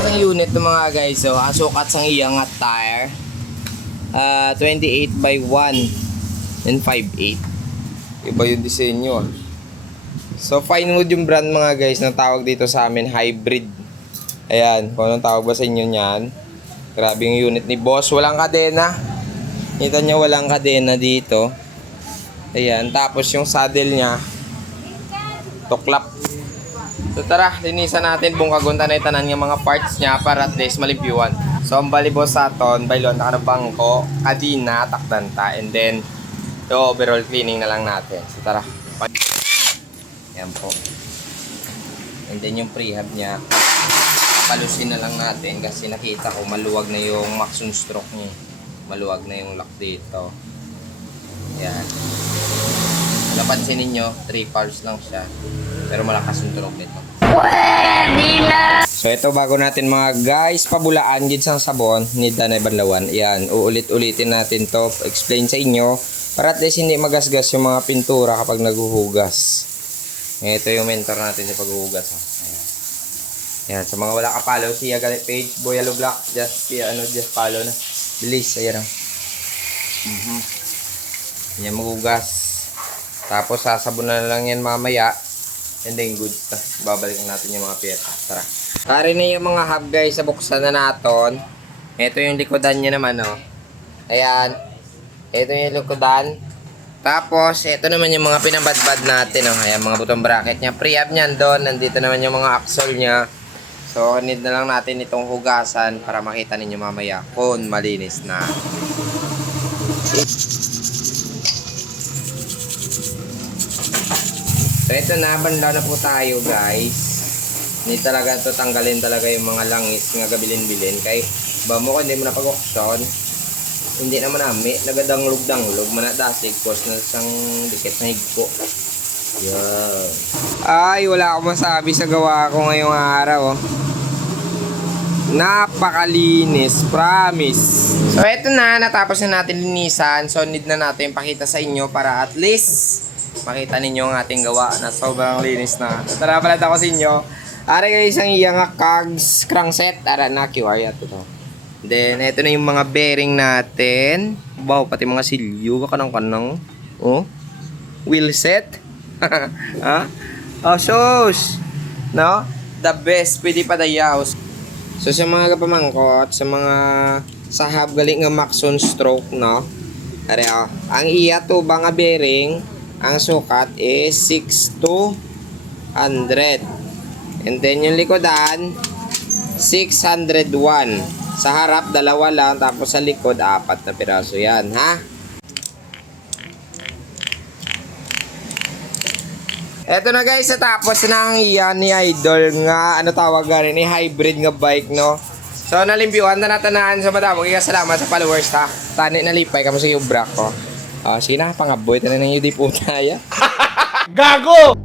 sang unit ng mga guys. So, ang sukat sang iyang at tire. 28 by 1 and 5/8. Iba yung disenyo. So, Finewood yung brand mga guys na tawag dito sa amin, hybrid. Ayan, kung anong tawag ba sa inyo niyan. Grabe yung unit ni boss. Walang kadena. Kita niya walang kadena dito. Ayan, tapos yung saddle niya tuklap. So tara, linisan natin buong kagunta na itanan yung mga parts niya para at least malimpyuan. So ang balibo sa aton, bailon na ka ng bangko, kadina, takdanta, and then the overall cleaning na lang natin. So tara. Yan po. And then yung prehab niya, palusin na lang natin kasi nakita ko maluwag na yung Maxon stroke niya. Maluwag na yung lock dito. Yan. Napansin ninyo, 3 pulse lang siya. Pero malakas yung tunog nito. So ito bago natin mga guys, pabulaan din sa sabon, need na ibanlawan. Yan, uulit-ulitin natin to, explain sa inyo para at least hindi magasgas yung mga pintura kapag naghuhugas. Ito yung mentor natin sa paghuhugas. Ayan. Yan, sa mga wala kapalo, siya galit page, Boyalo Black, just follow na. Bilis, ayan o. Yan, maghugas. Tapos sasabon na lang yan mamaya. And then good. Babalik natin yung mga piyesa. Tara. Tari na yung mga hub guys. Buksan na natin. Ito yung likodan niya naman oh. Ayan. Ito yung likodan. Tapos ito naman yung mga pinabadbad natin oh. Ayan mga butong bracket niya. Pre-up niyan doon. Nandito naman yung mga axle niya. So need na lang natin itong hugasan para makita ninyo mamaya kung malinis na. So ito na, banlaw na po tayo guys. Hindi talaga ito tanggalin talaga yung mga langis nga gabilin-bilin. Kay ba mo kung hindi mo napag-auction, hindi naman nami, nagadanglog-danglog, manadasig, post na isang dikit na higpo. Yan. Ay, wala akong masabi sa gawa ko ngayong araw. Oh. Napakalinis, promise. So ito na, natapos na natin linisan. So need na natin pakita sa inyo para at least makita ninyo ang ating gawa na sobrang linis na. Tara pala ako sa inyo. Ara guys, ang iyang cogs crankset. Ara na, QR yato to. Then, ito na yung mga bearing natin. Wow, pati mga silyo. Kanang-kanang. Oh. Wheel set. Ha? Oh, sus. No? The best. Pwede pa dayaw. So, sa mga kapamangkot, sa mga sahab galing nga Maxon stroke, no? Ara, oh. Ang iya to ba nga bearing, ang sukat is 6 to 100. And then yung likodan 601. Sa harap dalawa lang, tapos sa likod 4 na piraso yan, ha? Eto na guys, natapos na ang iyan ni Idol nga ano tawag rin, ni hybrid nga bike, no? So nalimbyuhan na natanaan sa madamo. Kaya salamat sa followers ha. Tani na lipay kamo sa ubra ko. Sige na, pangaboy tayo ng UD po tayo. Gago!